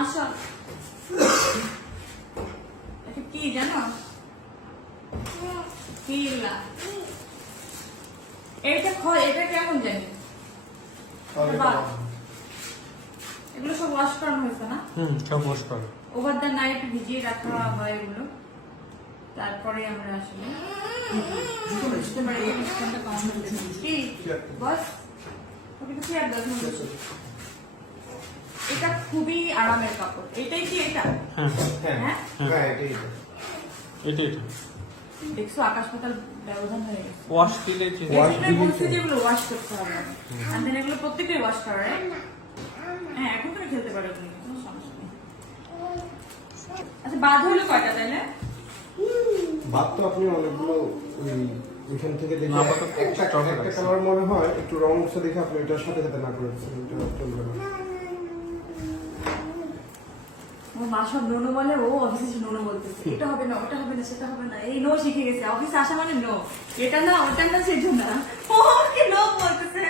আসো এটা কি জানো কি না এটা কেমন জানি এগুলো সব ওয়াশ করানো হয়েছে না? সব ওয়াশ করা। ওভার দ্য নাইট ভিজিয়ে রাখা হয় এগুলো, তারপরে আমরা আসলে বুঝতে পারি এই সিস্টেমটা কমন কি বস ওকে তো শেয়ার দাও। এটা খুবই আরামের কাপড়। এটাই কি এটা? হ্যাঁ এটা দেখছো আকাশ পাতাল ব্যবধান হয়ে গেছে। ওয়াশ দিলে যেগুলো ওয়াশ করতে হবে আর দেন এগুলো প্রত্যেকটাই ওয়াশ করা হয়। হ্যাঁ এখন তুমি খেলতে পারো, তুমি কোনো সমস্যা নেই। আচ্ছা বাদ হলো কয়টা তাইলে? বাদ তো আপনি অনেকগুলো এখান থেকে দেখে আপাতত একটা কালার মনে হয় একটু রং উঠছে দেখে আপনি এটার সাথে সাথে না করেছেন, এটা চলবে না। ও মা সব নোনো বলে, ও অফিসে নোনো বলতেছে এটা হবে না ওটা হবে না সেটা হবে না, এই নো শিখে গেছে অফিসে আসা মানে নো, এটা না ওটা না সেটা না, ও কি নো বলতেছে।